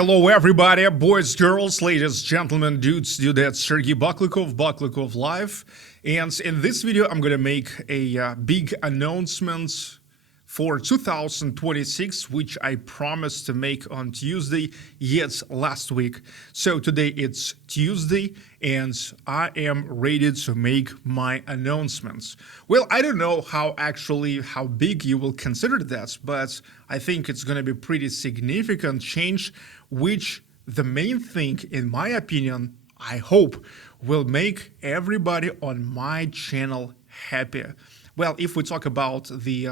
Hello, everybody, boys, girls, ladies, gentlemen, dudes, dudettes, Sergey Baklikov Live. And in this video, I'm going to make a big announcement for 2026, which I promised to make on Tuesday, yet last week. So today it's Tuesday, and I am ready to make my announcements. Well, I don't know how big you will consider that, but I think it's going to be pretty significant change, which the main thing, in my opinion, I hope, will make everybody on my channel happy. Well, if we talk about the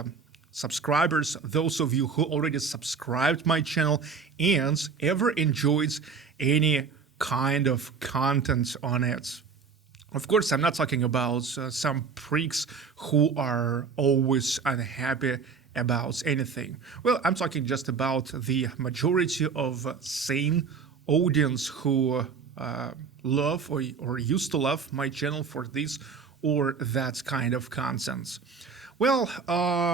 subscribers, those of you who already subscribed my channel and ever enjoyed any kind of content on it. Of course, I'm not talking about some freaks who are always unhappy about anything. Well, I'm talking just about the majority of sane audience who love or used to love my channel for this or that kind of content. Well,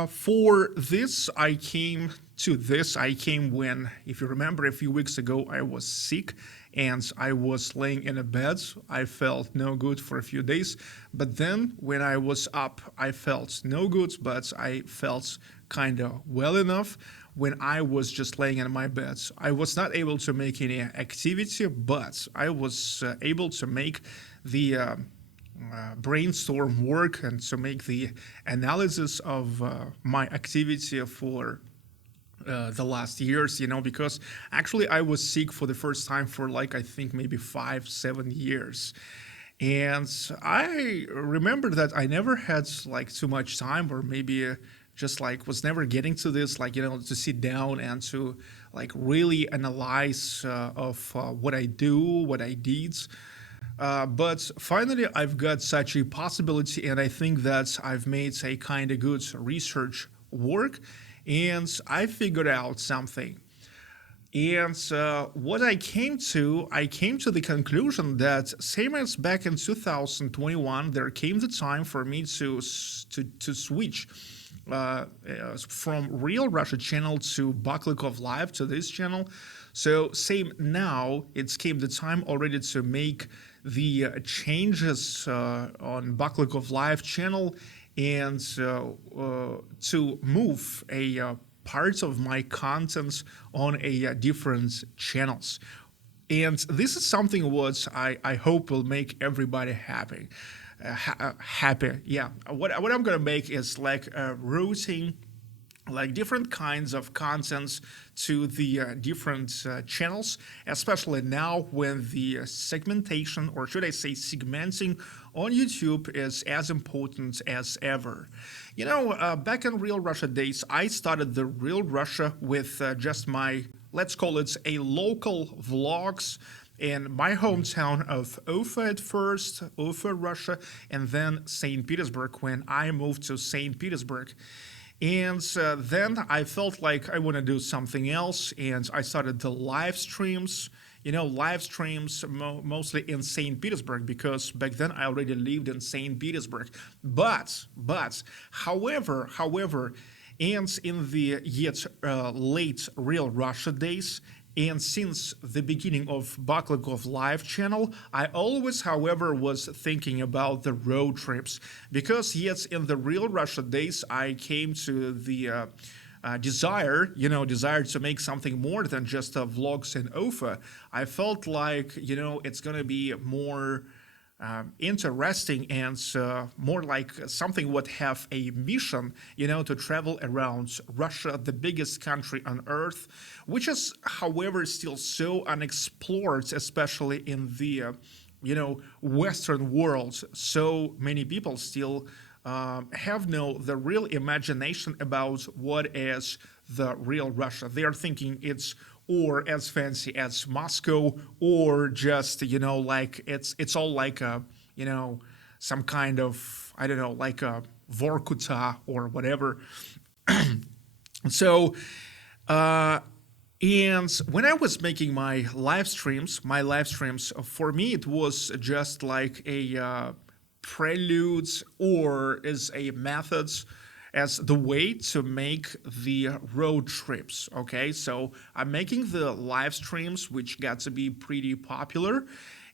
for this, I came when, if you remember, a few weeks ago, I was sick and I was laying in a bed. I felt no good for a few days. But then when I was up, I felt no good, but I felt kind of well enough when I was just laying in my bed. I was not able to make any activity, but I was able to make the brainstorm work and to make the analysis of my activity for the last years, because actually I was sick for the first time for I think maybe 5-7 years. And I remember that I never had too much time, or maybe just was never getting to this, to sit down and to really analyze of what I do, what I did. But finally, I've got such a possibility, and I think that I've made a kind of good research work, and I figured out something. And what I came to the conclusion that same as back in 2021, there came the time for me to switch from Real Russia channel to Baklikov Live to this channel. So same now, it came the time already to make the changes on Baklikov Live channel and to move a part of my content on a different channels. And this is something what I hope will make everybody happy. Yeah. What I'm gonna make is routing different kinds of contents to the different channels, especially now when the segmentation, or should I say segmenting, on YouTube is as important as ever. Back in Real Russia days, I started the Real Russia with just my, let's call it a local vlogs in my hometown of Ufa at first, Ufa, Russia, and then St. Petersburg when I moved to St. Petersburg. And then I felt like I want to do something else, and I started the live streams, mostly in St. Petersburg, because back then I already lived in St. Petersburg. But, however, and in the yet late Real Russia days, and since the beginning of Baklikov Live channel, I always, however, was thinking about the road trips, because yes, in the Real Russia days, I came to the desire to make something more than just vlogs in Ufa. I felt like, it's gonna be more interesting and more like something would have a mission, to travel around Russia, the biggest country on earth, which is, however, still so unexplored, especially in the, Western world. So many people still have the real imagination about what is the real Russia. They are thinking it's or as fancy as Moscow, or just it's all like a some kind of, I don't know, like a Vorkuta or whatever. So and when I was making my live streams, for me it was just like a preludes or as a methods as the way to make the road trips. Okay, so I'm making the live streams, which got to be pretty popular.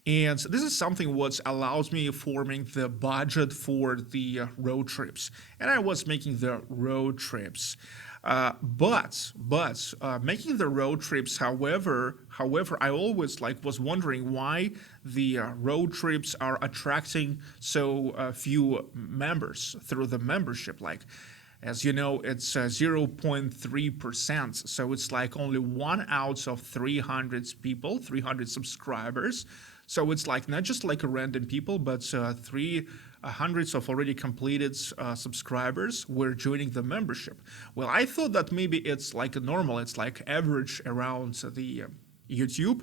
And this is something what allows me forming the budget for the road trips. And I was making the road trips. But making the road trips, however, I always like was wondering why the road trips are attracting so few members through the membership. Like, as you know, it's 0.3%, so it's like only 1 out of 300 people, 300 subscribers. So it's like not just like a random people, but three hundreds of already completed subscribers were joining the membership. Well, I thought that maybe it's like a normal, it's like average around the YouTube.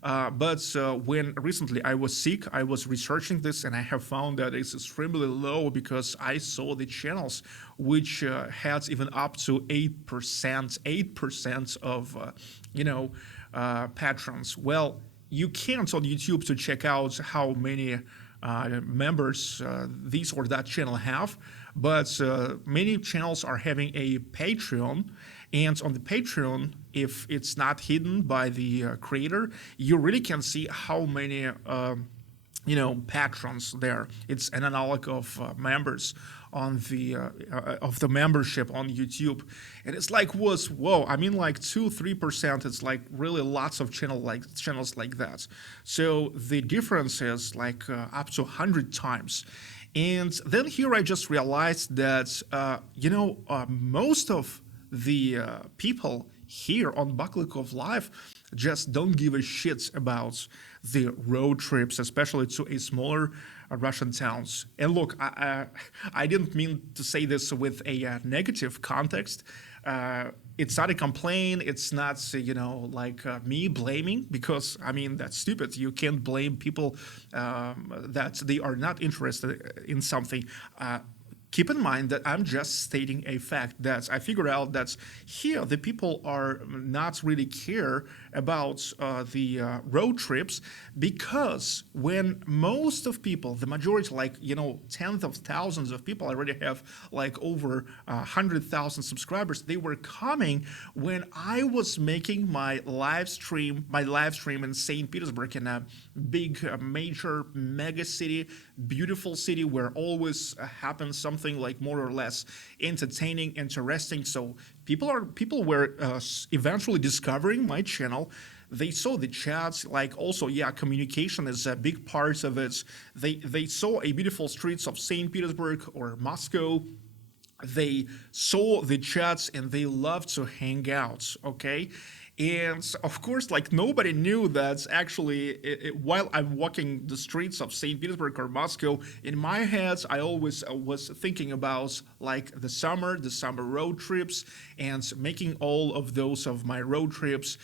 But when recently I was sick, I was researching this and I have found that it's extremely low because I saw the channels which had even up to 8% of, patrons. Well, you can't on YouTube to check out how many members this or that channel have, but many channels are having a Patreon, and on the Patreon, if it's not hidden by the creator, you really can see how many patrons there. It's an analog of members on the of the membership on YouTube, and it's like was whoa. I mean, like 2-3%. It's like really lots of channels like that. So the difference is like up to 100 times. And then here I just realized that most of the people here on Baklikov Live just don't give a shit about the road trips, especially to a smaller Russian towns. And look, I didn't mean to say this with a negative context. It's not a complaint. It's not, me blaming, because, I mean, that's stupid. You can't blame people that they are not interested in something. Keep in mind that I'm just stating a fact that I figured out that here the people are not really care about the road trips, because when most of people, the majority, tens of thousands of people already have like over 100,000 subscribers, they were coming when I was making my live stream in St. Petersburg, in a big major mega city, beautiful city where always happens something like more or less entertaining, interesting. So people were eventually discovering my channel. They saw the chats, communication is a big part of it. They saw a beautiful streets of St. Petersburg or Moscow. They saw the chats and they love to hang out, okay? And of course, nobody knew that actually, while I'm walking the streets of St. Petersburg or Moscow, in my head, I always was thinking about the summer road trips, and making all of those of my road trips,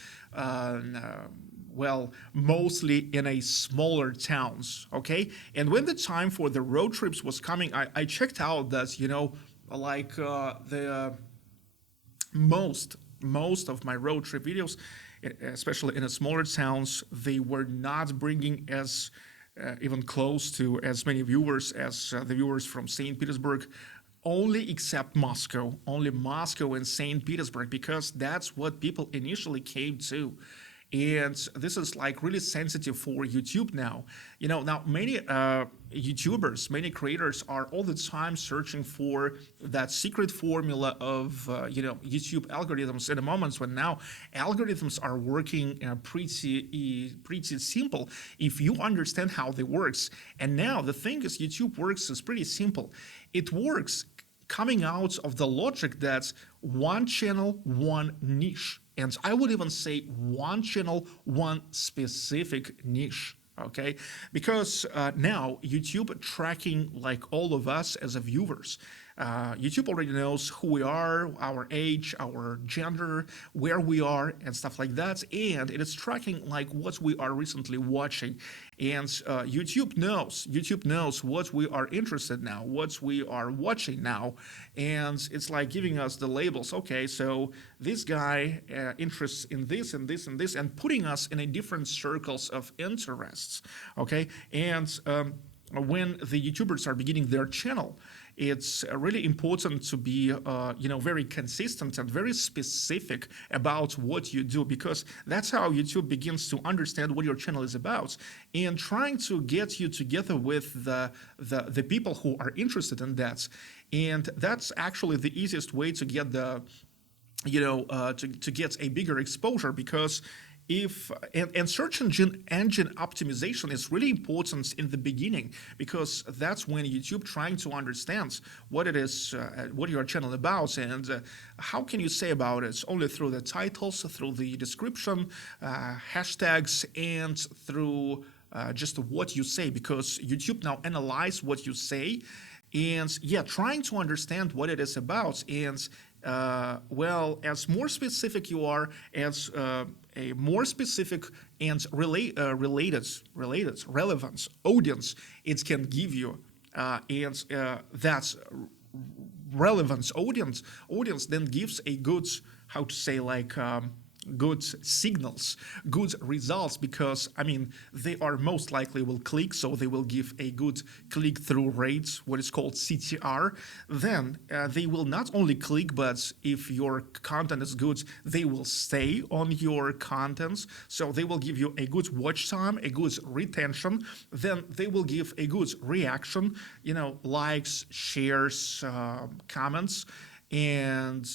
mostly in a smaller towns, okay? And when the time for the road trips was coming, I checked out that, the most of my road trip videos, especially in the smaller towns, they were not bringing as even close to as many viewers as the viewers from St. Petersburg, only except Moscow, only Moscow and St. Petersburg, because that's what people initially came to. And this is really sensitive for YouTube now. Now many YouTubers, many creators are all the time searching for that secret formula of, YouTube algorithms in the moments when now algorithms are working pretty simple if you understand how they works. And now the thing is, YouTube works is pretty simple. It works coming out of the logic that one channel, one niche. And I would even say one channel, one specific niche, okay? Because now YouTube tracking all of us as viewers. YouTube already knows who we are, our age, our gender, where we are, and stuff like that. And it is tracking what we are recently watching. And YouTube knows what we are interested now, what we are watching now. And it's giving us the labels. Okay, so this guy interests in this and this and this, and putting us in a different circles of interests. Okay, and when the YouTubers are beginning their channel, it's really important to be, very consistent and very specific about what you do, because that's how YouTube begins to understand what your channel is about, and trying to get you together with the people who are interested in that. And that's actually the easiest way to get to get a bigger exposure, because if and search engine optimization is really important in the beginning, because that's when YouTube trying to understand what it is, what your channel about, and how can you say about it, only through the titles, through the description, hashtags, and through just what you say, because YouTube now analyze what you say, and yeah, trying to understand what it is about. And as more specific you are, as a more specific and relevance audience it can give you, and that relevance audience then gives a good, how to say, good signals, good results, because I mean they are most likely will click, so they will give a good click-through rate, what is called CTR. Then they will not only click, but if your content is good, they will stay on your contents, so they will give you a good watch time, a good retention. Then they will give a good reaction, likes, shares, comments. And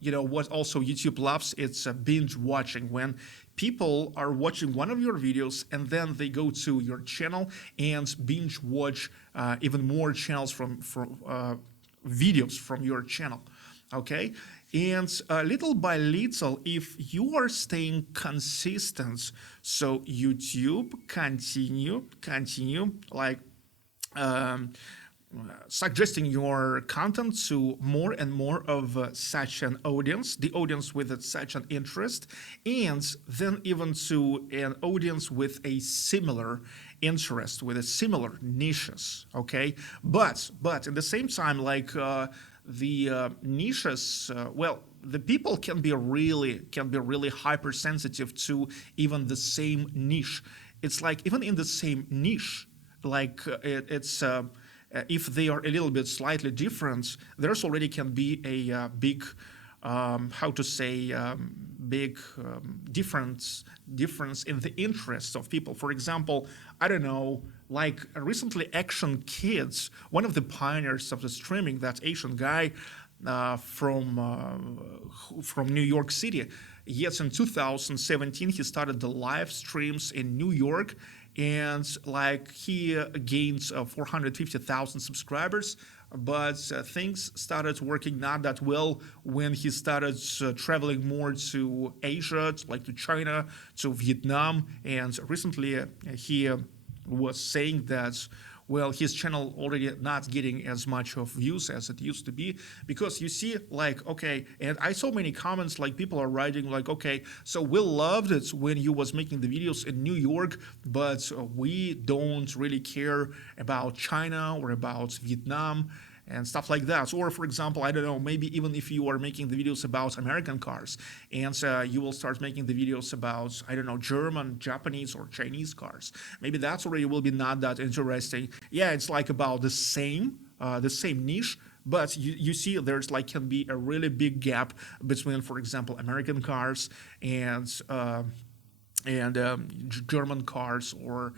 what also YouTube loves, it's binge watching, when people are watching one of your videos and then they go to your channel and binge watch even more channels from videos from your channel. Okay, and little by little, if you are staying consistent, so YouTube continue like suggesting your content to more and more of such an audience, the audience with such an interest, and then even to an audience with a similar interest, with a similar niches. Okay, but at the same time, like the niches, the people can be really hypersensitive to even the same niche. It's like even in the same niche, like it's. If they are a little bit slightly different, there's already can be a big, big difference in the interests of people. For example, I don't know, like recently Action Kids, one of the pioneers of the streaming, that Asian guy from New York City. Yes, in 2017 he started the live streams in New York, and like he gained 450,000 subscribers, but things started working not that well when he started traveling more to Asia, like to China, to Vietnam, and recently he was saying that his channel already not getting as much of views as it used to be, because you see, like, okay, and I saw many comments, like people are writing like, okay, so we loved it when you was making the videos in New York, but we don't really care about China or about Vietnam and stuff like that. Or for example, I don't know, maybe even if you are making the videos about American cars, and you will start making the videos about, I don't know, German, Japanese, or Chinese cars, maybe that's already will be not that interesting. Yeah, it's like about the same niche, but you see there's like can be a really big gap between, for example, American cars and German cars, or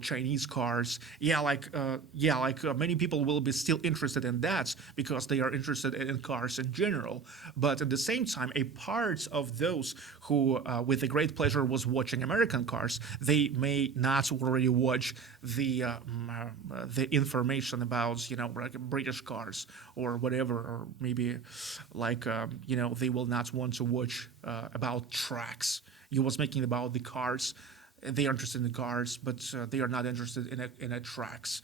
Chinese cars. Many people will be still interested in that because they are interested in cars in general. But at the same time, a part of those who with a great pleasure was watching American cars, they may not already watch the information about like British cars or whatever, or maybe like they will not want to watch about tracks. You was making about the cars. They are interested in the cars, but they are not interested in a tracks.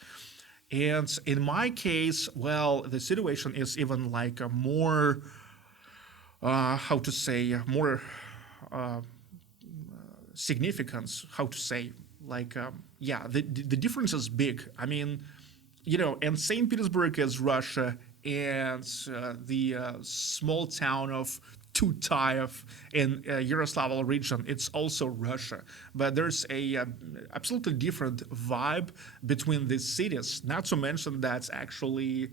And in my case, the situation is even like a more, more significance. How to say, like, the difference is big. I mean, and St. Petersburg is Russia, and the small town of Tutaev in Yaroslavl region. It's also Russia, but there's a absolutely different vibe between these cities. Not to mention that's actually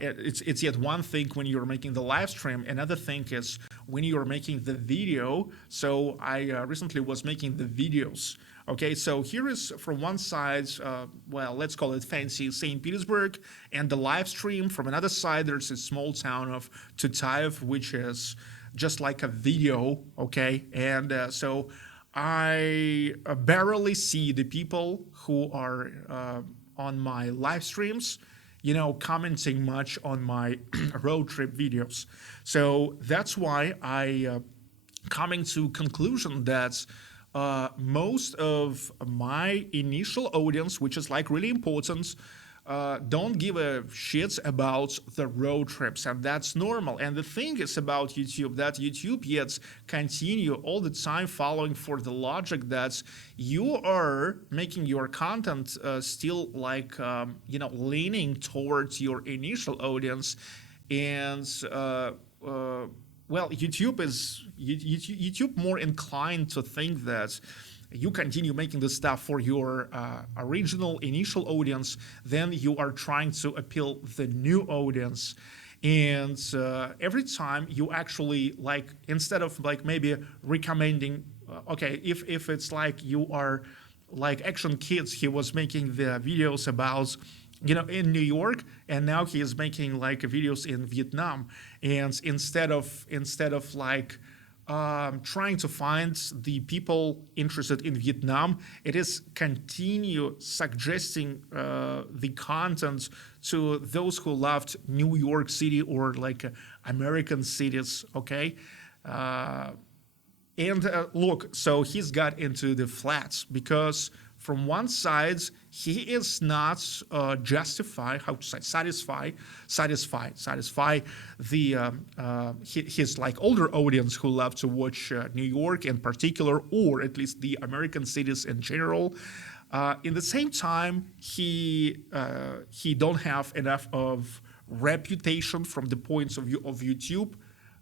it's yet one thing when you're making the live stream. Another thing is when you're making the video. So I recently was making the videos. Okay, so here is from one side, well, let's call it fancy St. Petersburg, and the live stream. From another side, there's a small town of Tutaev, which is just like a video, okay? And so I barely see the people who are on my live streams, commenting much on my road trip videos. So that's why I coming to conclusion that most of my initial audience, which is like really important, don't give a shit about the road trips, and that's normal. And the thing is about YouTube that YouTube yet continue all the time following for the logic that you are making your content still like leaning towards your initial audience, and well, YouTube more inclined to think that you continue making the stuff for your original initial audience, then you are trying to appeal the new audience. And every time you actually like, instead of like maybe recommending, okay, if it's like you are like Action Kids, he was making the videos about in New York, and now he is making like videos in Vietnam. And instead of like trying to find the people interested in Vietnam, it is continue suggesting the content to those who loved New York City or like American cities. Okay. And look, so he's got into the flats because from one side, he is not satisfy the his like older audience who love to watch New York in particular, or at least the American cities in general. In the same time, he don't have enough of reputation from the points of view of YouTube.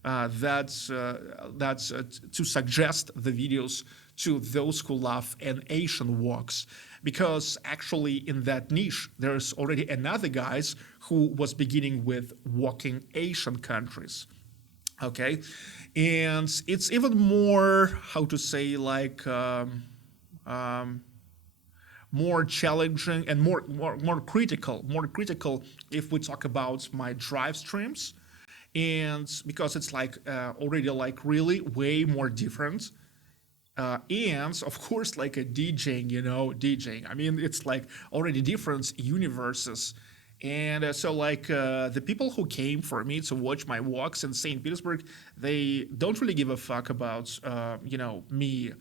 That's to suggest the videos to those who love an Asian walks, because actually in that niche there's already another guys who was beginning with walking Asian countries. Okay, and it's even more how to say like more challenging and more critical if we talk about my drive streams, and because it's like already like really way more different. And of course, like a DJing. I mean, it's like already different universes. And so, like, the people who came for me to watch my walks in St. Petersburg, they don't really give a fuck about, me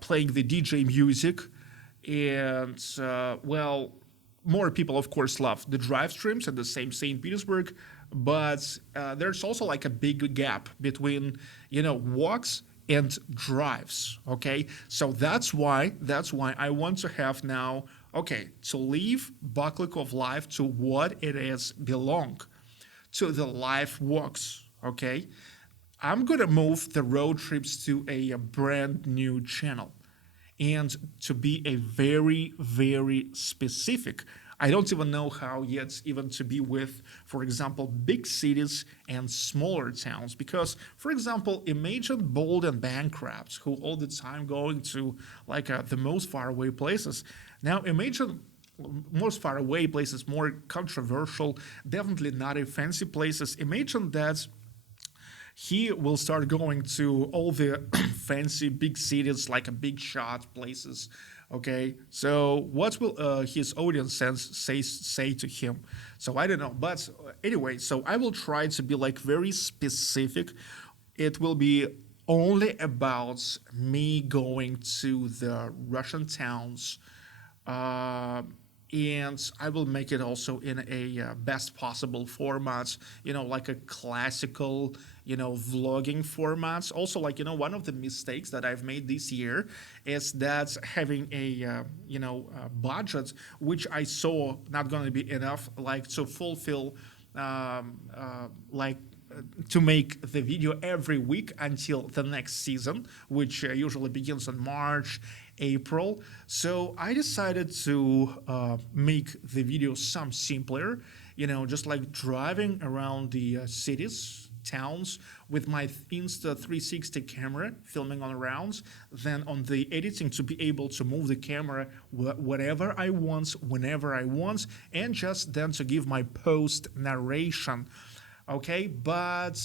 playing the DJ music. And, well, more people, of course, love the drive streams in the same St. Petersburg. But there's also like a big gap between, walks and drives. Okay, so that's why I want to have now, okay, to leave Baklikov life to what it is belong, to the live walks. Okay, I'm gonna move the road trips to a brand new channel, and to be a very specific. I don't even know how yet even to be with, for example, big cities and smaller towns. Because, for example, imagine Bold and Bankrupt, who all the time going to like the most far away places. Now imagine most far away places, more controversial, definitely not a fancy places. Imagine that he will start going to all the fancy big cities, like a big shot places. Okay, so what will his audience say to him? So I don't know, but anyway, so I will try to be like very specific. It will be only about me going to the Russian towns, and I will make it also in a best possible format, like a classical, vlogging formats. Also, like, one of the mistakes that I've made this year is that having a, budget, which I saw not going to be enough, like to fulfill, like to make the video every week until the next season, which usually begins in March, April. So I decided to make the video some simpler, just like driving around the cities, towns with my Insta360 camera, filming on rounds, then on the editing to be able to move the camera whatever I want, whenever I want, and just then to give my post narration. Okay, but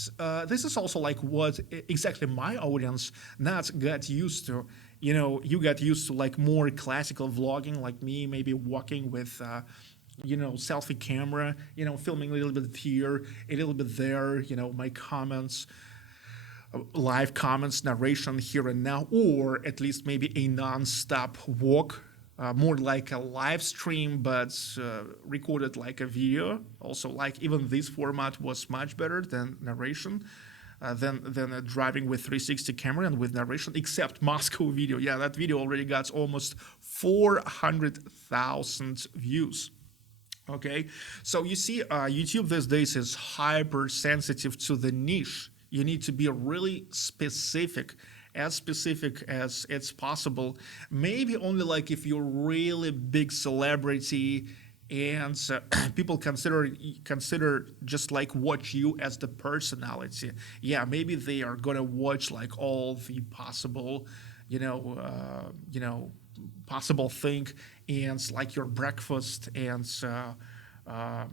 this is also like what exactly my audience not got used to. You got used to like more classical vlogging, like me maybe walking with selfie camera, filming a little bit here, a little bit there, my comments, live comments, narration here and now, or at least maybe a non-stop walk, more like a live stream, but recorded like a video. Also, like even this format was much better than narration. Than driving with 360 camera and with narration, except Moscow video. Yeah, that video already got almost 400,000 views. Okay, so you see, YouTube these days is hypersensitive to the niche. You need to be really specific as it's possible. Maybe only like if you're really big celebrity and people consider just like watch you as the personality. Yeah, maybe they are gonna watch like all the possible, possible thing, and like your breakfast and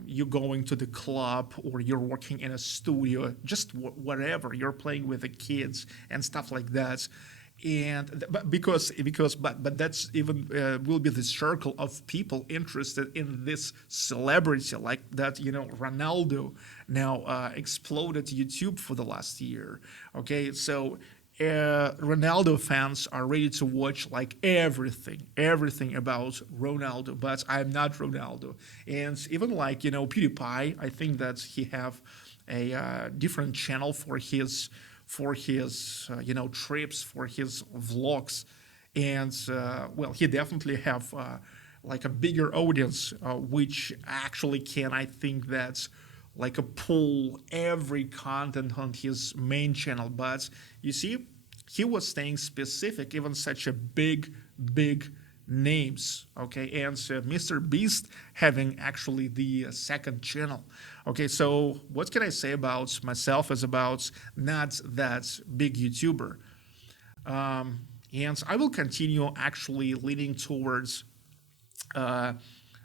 you going to the club or you're working in a studio, just whatever, you're playing with the kids and stuff like that. And but that's even will be the circle of people interested in this celebrity, like that. Ronaldo now exploded YouTube for the last year. Okay, so Ronaldo fans are ready to watch like everything about Ronaldo, but I'm not Ronaldo. And even like PewDiePie, I think that he have a different channel for his trips, for his vlogs, and well, he definitely have like a bigger audience, which actually can, I think, that's like a pull every content on his main channel. But you see, he was staying specific, even such a big names. Okay, and Mr. Beast having actually the second channel. Okay, so what can I say about myself as about not that big YouTuber? And I will continue actually leaning towards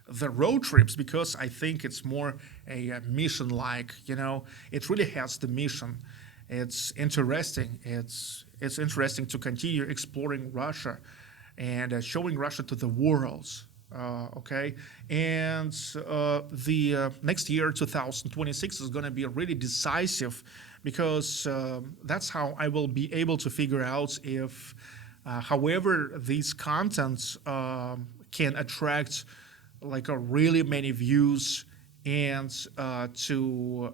the road trips, because I think it's more a mission like, it really has the mission. It's interesting. It's interesting to continue exploring Russia and showing Russia to the world. Okay, and the next year, 2026, is going to be really decisive, because that's how I will be able to figure out if, however, these contents can attract like a really many views and to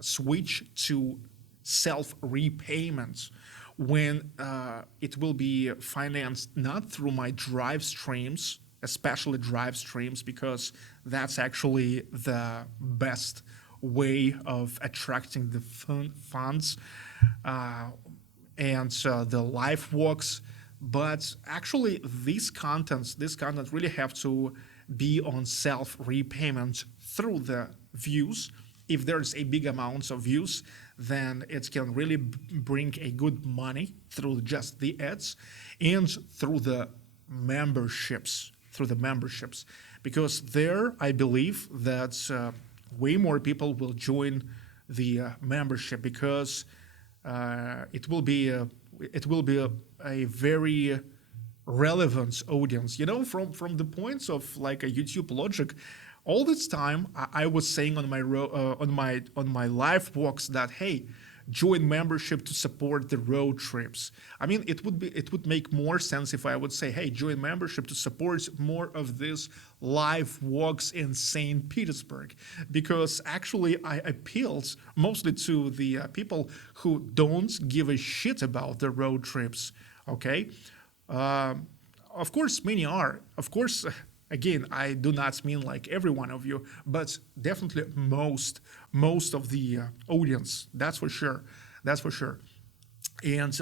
switch to self-repayment when it will be financed not through my drive streams, especially drive streams, because that's actually the best way of attracting the funds and the live walks. But actually, this content really have to be on self-repayment through the views. If there's a big amount of views, then it can really bring a good money through just the ads and through the memberships. Because there, I believe that way more people will join the membership, because it will be a very relevant audience. From the points of like a YouTube logic, all this time I was saying on my live walks that, hey, join membership to support the road trips. I mean, it would make more sense if I would say, hey, join membership to support more of these live walks in St. Petersburg, because actually I appealed mostly to the people who don't give a shit about the road trips. Okay, of course many are. Of course, Again, I do not mean like every one of you, but definitely most of the audience. That's for sure. That's for sure. And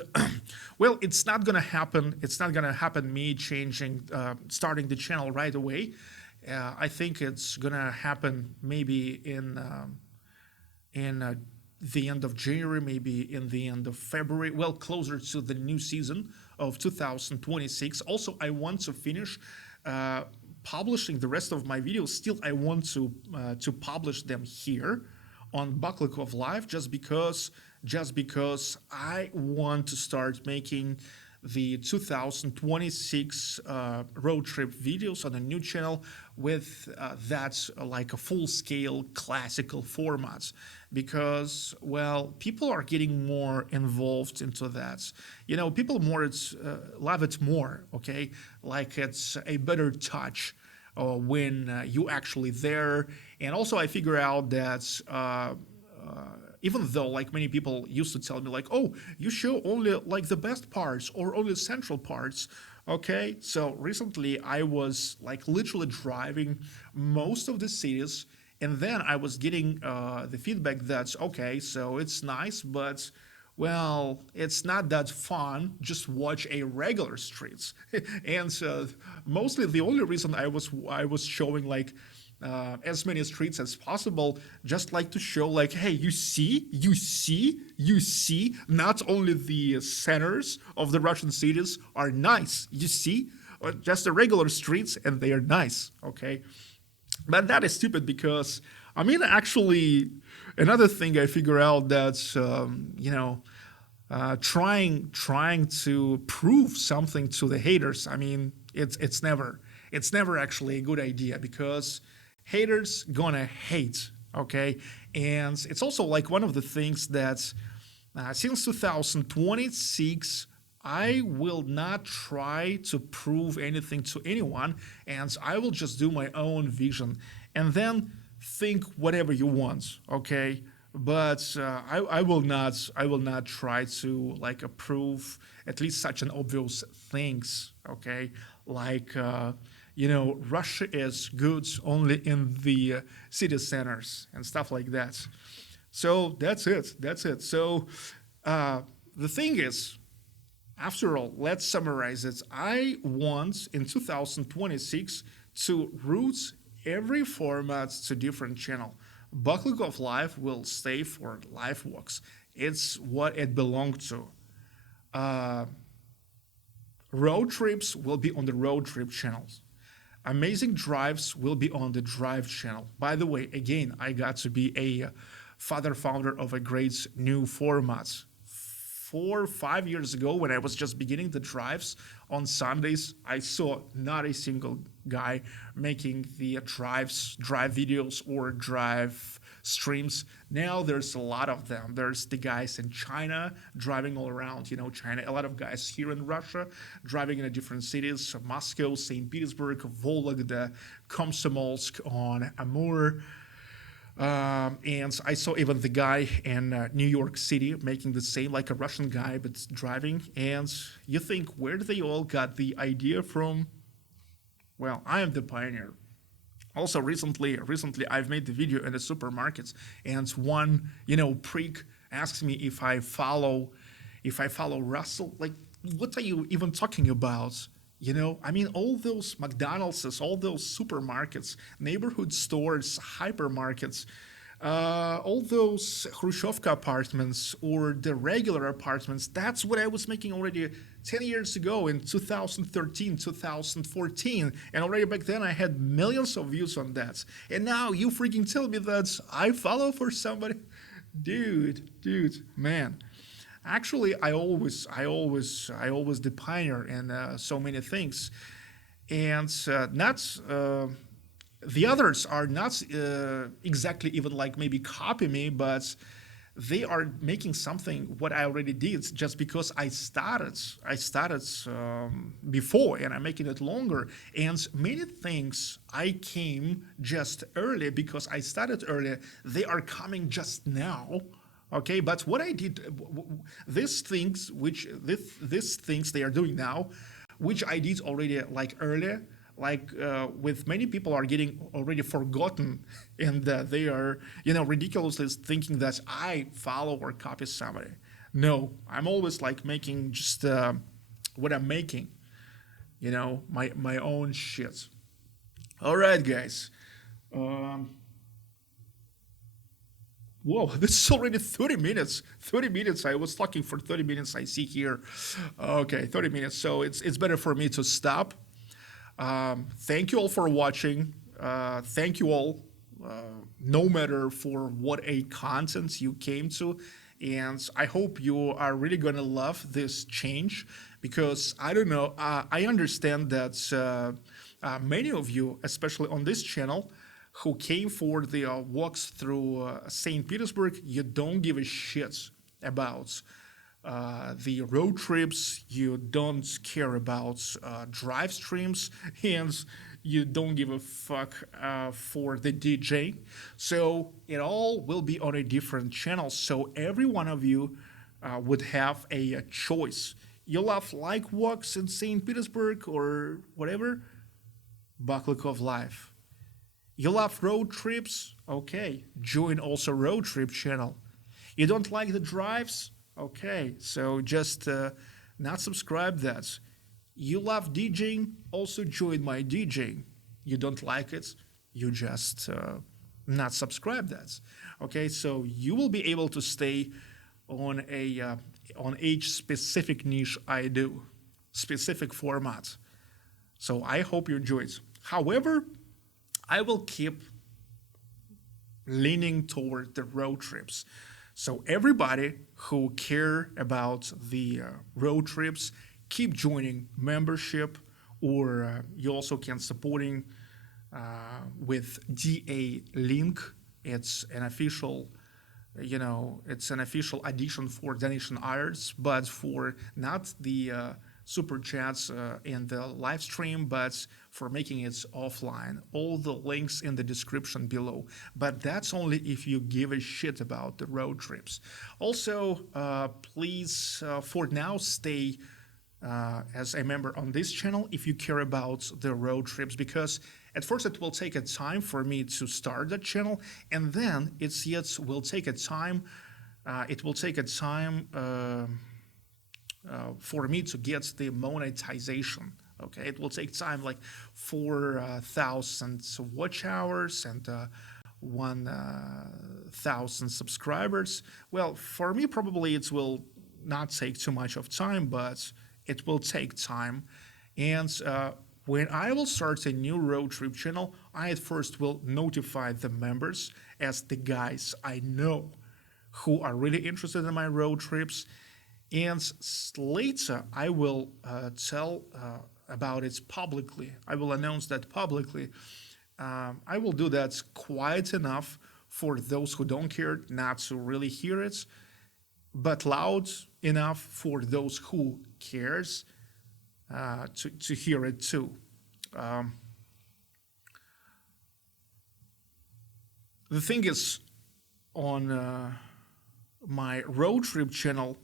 well, it's not gonna happen. It's not gonna happen. Me changing, starting the channel right away. I think it's gonna happen maybe in the end of January, maybe in the end of February. Well, closer to the new season of 2026. Also, I want to finish. Publishing the rest of my videos. Still, I want to publish them here on Baklikov Live, just because I want to start making the 2026 road trip videos on a new channel with that's like a full-scale classical format, because well, people are getting more involved into that. People more love it more. Okay, like it's a better touch when you actually there. And also I figure out that even though like many people used to tell me like, oh, you show only like the best parts or only central parts. Okay, so recently I was like literally driving most of the cities, and then I was getting the feedback that's okay, so it's nice, but well, it's not that fun. Just watch a regular streets. And mostly the only reason I was showing like as many streets as possible, just like to show like, hey, you see, not only the centers of the Russian cities are nice. You see, just the regular streets, and they are nice. Okay, but that is stupid because I mean, actually, another thing I figure out that's trying to prove something to the haters. I mean, it's never actually a good idea, because haters gonna hate. Okay, and it's also like one of the things that since 2026 I will not try to prove anything to anyone, and I will just do my own vision, and then think whatever you want. Okay, but I will not try to like approve at least such an obvious things. Okay, like Russia is good only in the city centers and stuff like that. So that's it. So the thing is, after all, let's summarize it. I want in 2026 to route every format to different channel. Baklikov Live will stay for live walks. It's what it belonged to. Uh, Road trips will be on the road trip channels. Amazing drives will be on the drive channel. By the way, again, I got to be a father founder of a great new format. 4 or 5 years ago, when I was just beginning the drives on Sundays, I saw not a single guy making the drive videos or drive streams. Now there's a lot of them. There's the guys in China driving all around, China. A lot of guys here in Russia driving in different cities: Moscow, St. Petersburg, Vologda, Komsomolsk, on Amur. And I saw even the guy in New York City making the same, like a Russian guy, but driving. And you think, where did they all got the idea from? Well, I am the pioneer. Also, recently, I've made the video in the supermarkets, and one, prick asks me if I follow Russell. Like, what are you even talking about? I mean, all those McDonald's, all those supermarkets, neighborhood stores, hypermarkets, all those Khrushchevka apartments or the regular apartments, that's what I was making already 10 years ago in 2013, 2014. And already back then I had millions of views on that. And now you freaking tell me that I follow for somebody. Dude, man. Actually, I always the pioneer in so many things, and not the others are not exactly even like maybe copy me, but they are making something what I already did, just because I started before, and I'm making it longer. And many things I came just early because I started early. They are coming just now. Okay, but what I did, these things they are doing now, which I did already like earlier, like with many people are getting already forgotten, and they are ridiculously thinking that I follow or copy somebody. No, I'm always like making just what I'm making, my own shit. All right, guys. Um, Whoa, this is already 30 minutes. 30 minutes. I was talking for 30 minutes. I see here. Okay, 30 minutes. So it's better for me to stop. Thank you all for watching. Thank you all, no matter for what a content you came to. And I hope you are really going to love this change because I don't know. I understand that many of you, especially on this channel, who came for the walks through St. Petersburg, you don't give a shit about the road trips, you don't care about drive streams, and you don't give a fuck for the DJ. So it all will be on a different channel. So every one of you would have a choice. You love like walks in St. Petersburg or whatever, Baklikov Live. You love road trips? Okay, join also road trip channel. You don't like the drives? Okay, so just not subscribe that. You love DJing? Also join my DJing. You don't like it? You just not subscribe that. Okay, so you will be able to stay on each specific niche I do, specific format. So I hope you enjoy it. However, I will keep leaning toward the road trips. So everybody who care about the road trips, keep joining membership, or you also can supporting with DA Link. It's an official, it's an official addition for donation hours, but for not the super chats and the live stream, but for making it offline. All the links in the description below. But that's only if you give a shit about the road trips. Also, please, for now, stay as a member on this channel if you care about the road trips, because at first it will take a time for me to start that channel, and then it will take a time. For me to get the monetization. Okay, it will take time, like 4,000 watch hours and 1,000 subscribers. Well, for me, probably it will not take too much of time, but it will take time. And when I will start a new road trip channel, I at first will notify the members as the guys I know who are really interested in my road trips. And later, I will tell about it publicly. I will announce that publicly. I will do that quiet enough for those who don't care not to really hear it, but loud enough for those who cares to hear it too. The thing is, on my road trip channel,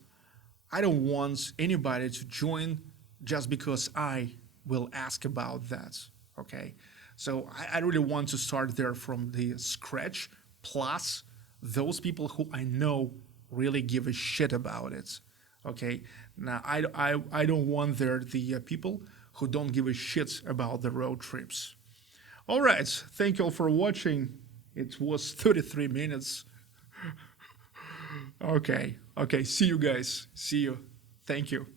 I don't want anybody to join just because I will ask about that, okay? So I really want to start there from the scratch, plus those people who I know really give a shit about it, okay? Now, I don't want there the people who don't give a shit about the road trips. All right, thank you all for watching. It was 33 minutes. Okay, see you guys. See you. Thank you.